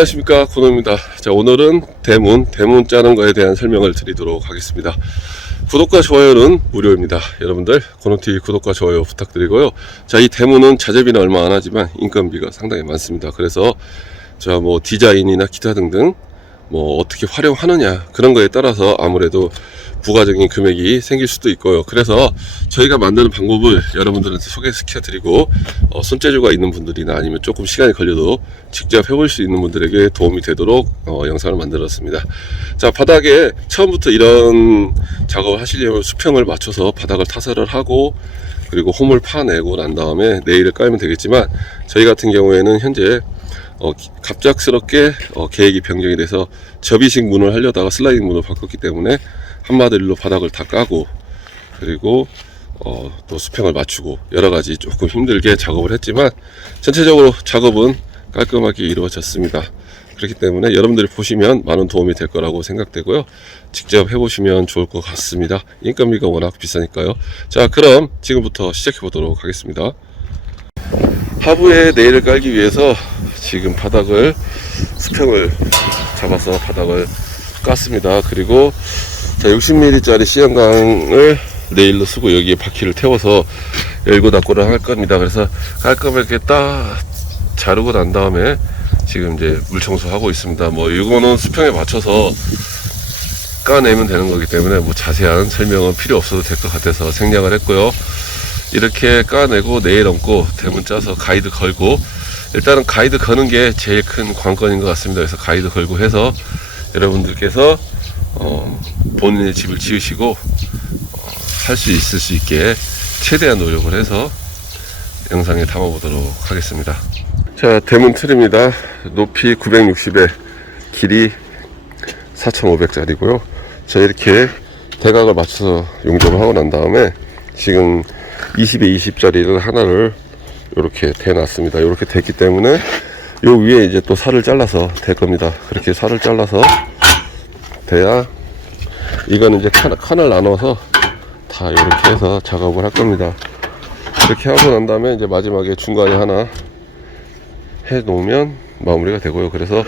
안녕하십니까 고노입니다. 자 오늘은 대문 대문 짜는 거에 대한 설명을 드리도록 하겠습니다. 구독과 좋아요는 무료입니다. 여러분들 고노TV 구독과 좋아요 부탁드리고요. 자 이 대문은 자재비는 얼마 안 하지만 인건비가 상당히 많습니다. 그래서 자 뭐 디자인이나 기타 등등 뭐 어떻게 활용하느냐 그런 거에 따라서 아무래도 부가적인 금액이 생길 수도 있고요. 그래서 저희가 만드는 방법을 여러분들한테 소개시켜 드리고 어, 손재주가 있는 분들이나 아니면 조금 시간이 걸려도 직접 해볼 수 있는 분들에게 도움이 되도록 어, 영상을 만들었습니다. 자 바닥에 처음부터 이런 작업을 하시려면 수평을 맞춰서 바닥을 타설을 하고 그리고 홈을 파내고 난 다음에 네일을 깔면 되겠지만 저희 같은 경우에는 현재 어, 기- 갑작스럽게 어, 계획이 변경이 돼서 접이식 문을 하려다가 슬라이딩 문을 바꿨기 때문에 한마디로 바닥을 다 까고 그리고 어, 또 수평을 맞추고 여러 가지 조금 힘들게 작업을 했지만 전체적으로 작업은 깔끔하게 이루어졌습니다. 그렇기 때문에 여러분들이 보시면 많은 도움이 될 거라고 생각되고요. 직접 해보시면 좋을 것 같습니다. 인건비가 워낙 비싸니까요. 자, 그럼 지금부터 시작해 보도록 하겠습니다. 하부에 네일을 깔기 위해서 지금 바닥을 수평을 잡아서 바닥을 깠습니다. 그리고 자 60mm짜리 시연강을 네일로 쓰고 여기에 바퀴를 태워서 열고 닫고를 할 겁니다. 그래서 깔끔하게 딱 자르고 난 다음에 지금 이제 물 청소하고 있습니다. 뭐 이거는 수평에 맞춰서 까내면 되는 거기 때문에 뭐 자세한 설명은 필요 없어도 될 것 같아서 생략을 했고요. 이렇게 까내고 네일 얹고 대문 짜서 가이드 걸고 일단은 가이드 거는 게 제일 큰 관건인 것 같습니다. 그래서 가이드 걸고 해서 여러분들께서 어, 본인의 집을 지으시고 어, 할수 있을 수 있게 최대한 노력을 해서 영상에 담아보도록 하겠습니다. 자 대문 틀입니다. 높이 960에 길이 4,500짜리고요. 자 이렇게 대각을 맞춰서 용접을 하고 난 다음에 지금 20에 20짜리를 하나를 이렇게 대 놨습니다. 이렇게 됐기 때문에 요 위에 이제 또 살을 잘라서 될 겁니다. 그렇게 살을 잘라서 돼야 이거는 이제 칸, 칸을 나눠서 다 이렇게 해서 작업을 할 겁니다. 이렇게 하고 난 다음에 이제 마지막에 중간에 하나 해 놓으면 마무리가 되고요. 그래서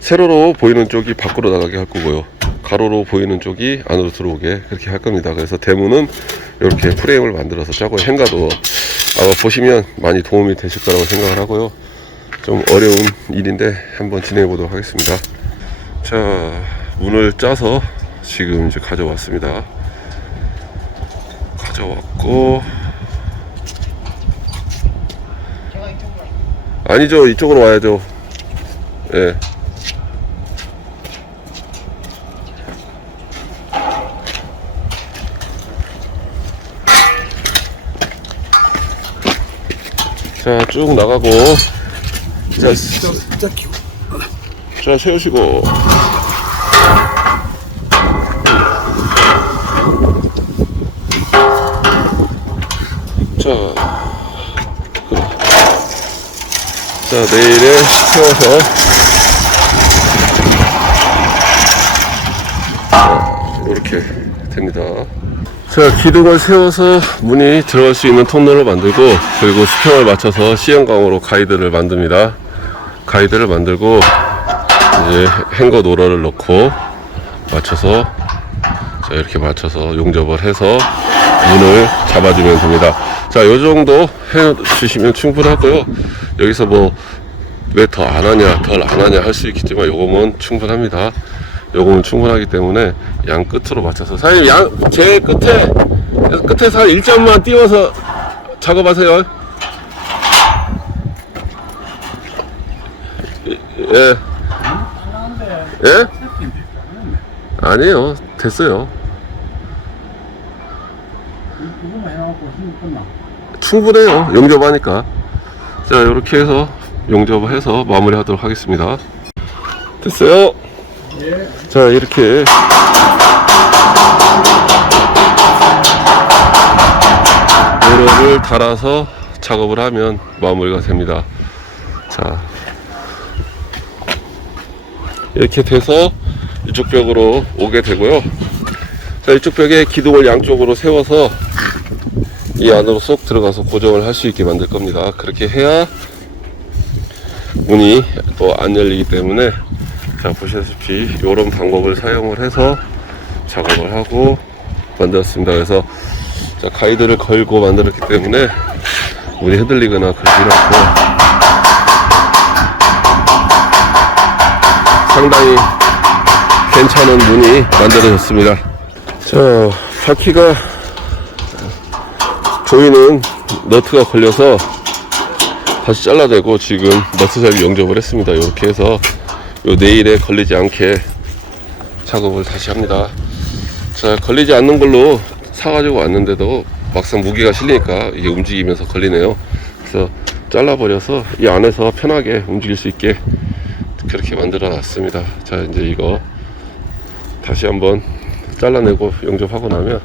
세로로 보이는 쪽이 밖으로 나가게 할 거고요. 가로로 보이는 쪽이 안으로 들어오게 그렇게 할 겁니다. 그래서 대문은 이렇게 프레임을 만들어서 짜고 행가도 아마 보시면 많이 도움이 되실 거라고 생각을 하고요. 좀 어려운 일인데 한번 진행해 보도록 하겠습니다. 자, 문을 짜서 지금 이제 가져왔습니다. 가져왔고 아니죠 이쪽으로 와야죠. 예. 자, 쭉 나가고. 자, 키워. 자, 세우시고. 자, 그래. 자, 내일에 세워서. 자, 이렇게 됩니다. 자, 기둥을 세워서 문이 들어갈 수 있는 통로를 만들고, 그리고 수평을 맞춰서 시행강으로 가이드를 만듭니다. 가이드를 만들고, 이제 행거 노러를 넣고 맞춰서 자 이렇게 맞춰서 용접을 해서 문을 잡아주면 됩니다. 자, 요 정도 해 주시면 충분하고요. 여기서 뭐 왜 더 안 하냐, 덜 안 하냐 할 수 있겠지만 요거면 충분합니다. 요거는 충분하기 때문에 양 끝으로 맞춰서 사장님 양 제 끝에 끝에서 한 1점만 띄워서 작업하세요. 예. 예? 아니에요. 됐어요. 충분해요. 용접하니까. 자, 이렇게 해서 용접을 해서 마무리 하도록 하겠습니다. 됐어요. 예. 자, 이렇게. 도로를 달아서 작업을 하면 마무리가 됩니다. 자. 이렇게 돼서 이쪽 벽으로 오게 되고요. 자, 이쪽 벽에 기둥을 양쪽으로 세워서 이 안으로 쏙 들어가서 고정을 할 수 있게 만들 겁니다. 그렇게 해야 문이 또 안 열리기 때문에 자 보시다시피 이런 방법을 사용을 해서 작업을 하고 만들었습니다. 그래서 자, 가이드를 걸고 만들었기 때문에 문이 흔들리거나 그러지 않고 상당히 괜찮은 문이 만들어졌습니다. 자, 바퀴가 조이는 너트가 걸려서 다시 잘라내고 지금 너트 잡이 용접을 했습니다. 이렇게 해서 요 네일에 걸리지 않게 작업을 다시 합니다. 자, 걸리지 않는 걸로 사가지고 왔는데도 막상 무게가 실리니까 이게 움직이면서 걸리네요. 그래서 잘라버려서 이 안에서 편하게 움직일 수 있게 그렇게 만들어 놨습니다. 자, 이제 이거 다시 한번 잘라내고 용접하고 나면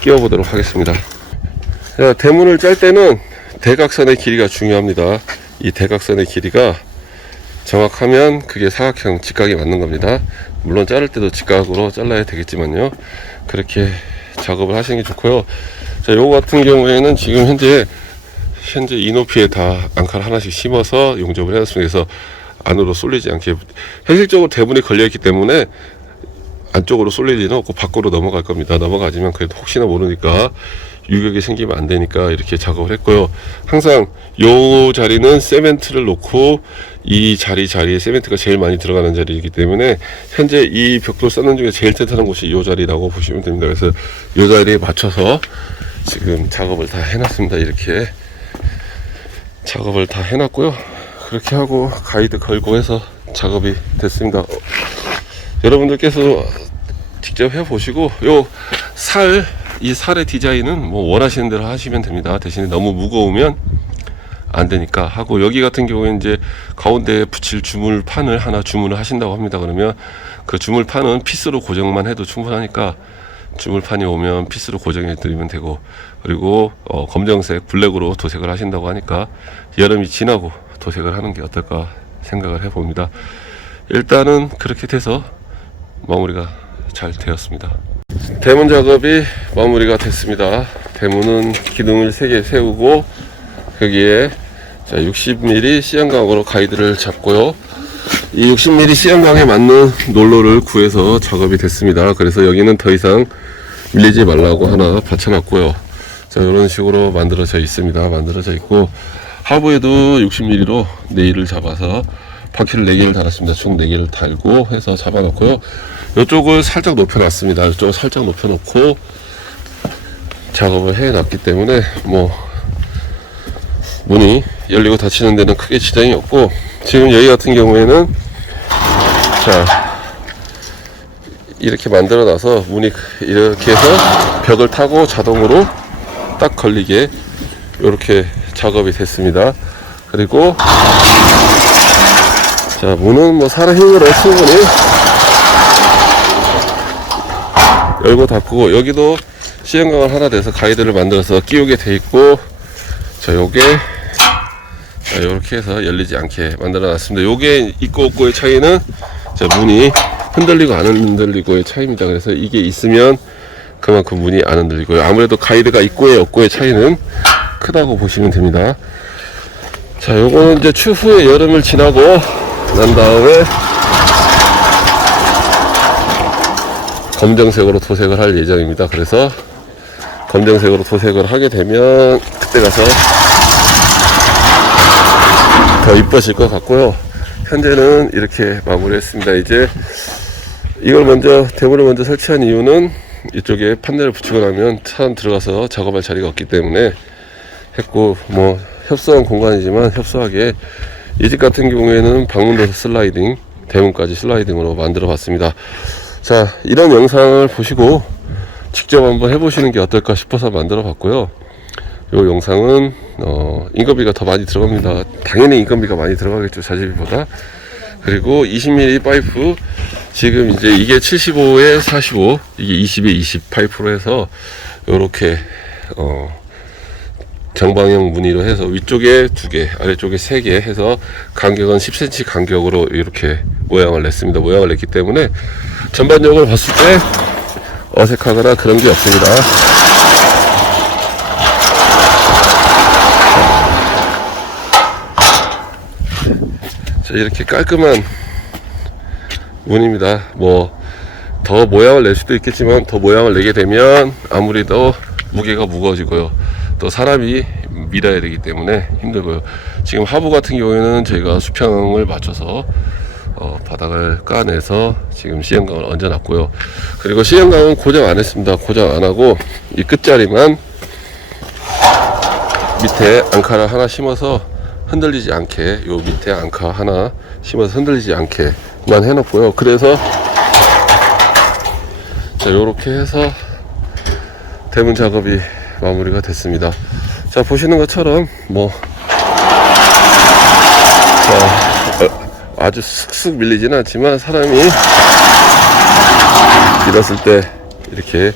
끼워 보도록 하겠습니다. 자, 대문을 짤 때는 대각선의 길이가 중요합니다. 이 대각선의 길이가 정확하면 그게 사각형 직각이 맞는 겁니다. 물론 자를 때도 직각으로 잘라야 되겠지만요. 그렇게 작업을 하시는 게 좋고요. 자, 요거 같은 경우에는 지금 현재 현재 이 높이에 다 앙칼 하나씩 심어서 용접을 해놨습니다. 그래서 안으로 쏠리지 않게 현실적으로 대문이 걸려있기 때문에 안쪽으로 쏠릴 일은 없고 밖으로 넘어갈 겁니다. 넘어가지만 그래도 혹시나 모르니까 유격이 생기면 안 되니까 이렇게 작업을 했고요. 항상 요 자리는 세멘트를 놓고 이 자리 자리에 세멘트가 제일 많이 들어가는 자리이기 때문에 현재 이 벽돌 쌓는 중에 제일 튼튼한 곳이 이 자리라고 보시면 됩니다. 그래서 이 자리에 맞춰서 지금 작업을 다 해놨습니다. 이렇게 작업을 다 해놨고요. 그렇게 하고 가이드 걸고 해서 작업이 됐습니다. 어, 여러분들께서 직접 해보시고 요 살 이 살의 디자인은 뭐 원하시는 대로 하시면 됩니다. 대신에 너무 무거우면 안 되니까 하고 여기 같은 경우에 이제 가운데에 붙일 주물판을 하나 주문을 하신다고 합니다. 그러면 그 주물판은 피스로 고정만 해도 충분하니까 주물판이 오면 피스로 고정해 드리면 되고 그리고 어, 검정색 블랙으로 도색을 하신다고 하니까 여름이 지나고 도색을 하는 게 어떨까 생각을 해봅니다. 일단은 그렇게 돼서 마무리가 잘 되었습니다. 대문 작업이 마무리가 됐습니다. 대문은 기둥을 3개 세우고 여기에 자 60mm 시안강으로 가이드를 잡고요. 이 60mm 시안강에 맞는 롤러를 구해서 작업이 됐습니다. 그래서 여기는 더 이상 밀리지 말라고 하나 받쳐놨고요. 자 이런 식으로 만들어져 있습니다. 만들어져 있고 하부에도 60mm로 네일을 잡아서 바퀴를 4개를 달았습니다. 총 4개를 달고 해서 잡아놓고요. 이쪽을 살짝 높여놨습니다. 이쪽을 살짝 높여놓고 작업을 해놨기 때문에 뭐 문이 열리고 닫히는 데는 크게 지장이 없고 지금 여기 같은 경우에는 자 이렇게 만들어 놔서 문이 이렇게 해서 벽을 타고 자동으로 딱 걸리게 이렇게 작업이 됐습니다. 그리고 자 문은 뭐 사람 힘으로 충분히 열고 닫고 여기도 시행강을 하나 돼서 가이드를 만들어서 끼우게 돼 있고 자 요게 자 요렇게 해서 열리지 않게 만들어 놨습니다. 요게 있고 없고의 차이는 자 문이 흔들리고 안 흔들리고의 차이입니다. 그래서 이게 있으면 그만큼 문이 안 흔들리고요. 아무래도 가이드가 있고의 없고의 차이는 크다고 보시면 됩니다. 자 요거는 이제 추후에 여름을 지나고 난 다음에 검정색으로 도색을 할 예정입니다. 그래서 검정색으로 도색을 하게 되면 그때 가서 더 이뻐질 것 같고요. 현재는 이렇게 마무리했습니다. 이제 이걸 먼저 대문을 먼저 설치한 이유는 이쪽에 판넬을 붙이고 나면 사람 들어가서 작업할 자리가 없기 때문에 했고 뭐 협소한 공간이지만 협소하게 이 집 같은 경우에는 방문도서 슬라이딩 대문까지 슬라이딩으로 만들어 봤습니다. 자, 이런 영상을 보시고 직접 한번 해보시는 게 어떨까 싶어서 만들어 봤고요. 이 영상은 어, 인건비가 더 많이 들어갑니다. 당연히 인건비가 많이 들어가겠죠, 자재비보다. 그리고 20mm 파이프 지금 이제 이게 75에 45, 이게 20에 20 파이프로 해서 이렇게 어, 정방형 무늬로 해서 위쪽에 두 개, 아래쪽에 세 개 해서 간격은 10cm 간격으로 이렇게 모양을 냈습니다. 모양을 냈기 때문에 전반적으로 봤을 때 어색하거나 그런 게 없습니다. 자, 이렇게 깔끔한 문입니다. 뭐, 더 모양을 낼 수도 있겠지만, 더 모양을 내게 되면 아무리 더 무게가 무거워지고요. 또 사람이 밀어야 되기 때문에 힘들고요. 지금 하부 같은 경우에는 저희가 수평을 맞춰서 어, 바닥을 까내서 지금 시행강을 얹어놨고요. 그리고 시행강은 고정 안 했습니다. 고정 안 하고 이 끝자리만 밑에 앙카를 하나 심어서 흔들리지 않게 요 밑에 앙카 하나 심어서 흔들리지 않게만 해놓고요. 그래서 자 요렇게 해서 대문 작업이 마무리가 됐습니다. 자 보시는 것처럼 뭐 자, 어, 아주 슥슥 밀리지는 않지만 사람이 밀었을 때 이렇게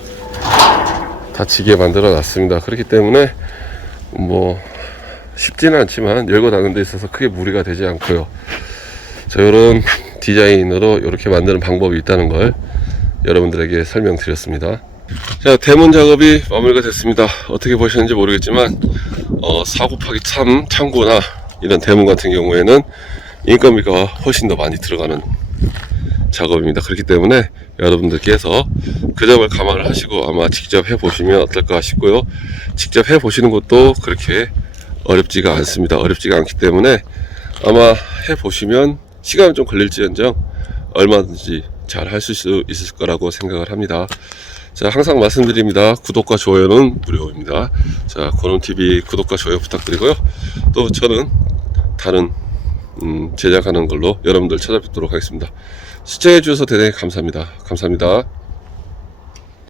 다치게 만들어 놨습니다. 그렇기 때문에 뭐 쉽지는 않지만 열고 닫는 데 있어서 크게 무리가 되지 않고요. 자, 이런 디자인으로 이렇게 만드는 방법이 있다는 걸 여러분들에게 설명드렸습니다. 자, 대문 작업이 마무리가 됐습니다. 어떻게 보시는지 모르겠지만, 어, 4 곱하기 3 창고나 이런 대문 같은 경우에는 인건비가 훨씬 더 많이 들어가는 작업입니다. 그렇기 때문에 여러분들께서 그 점을 감안을 하시고 아마 직접 해보시면 어떨까 싶고요. 직접 해보시는 것도 그렇게 어렵지가 않습니다. 어렵지가 않기 때문에 아마 해보시면 시간은 좀 걸릴지언정 얼마든지 잘 하실 수 있을 거라고 생각을 합니다. 자, 항상 말씀드립니다. 구독과 좋아요는 무료입니다. 자, 고놈TV 구독과 좋아요 부탁드리고요. 또 저는 다른 음, 제작하는 걸로 여러분들 찾아뵙도록 하겠습니다. 시청해주셔서 대단히 감사합니다. 감사합니다.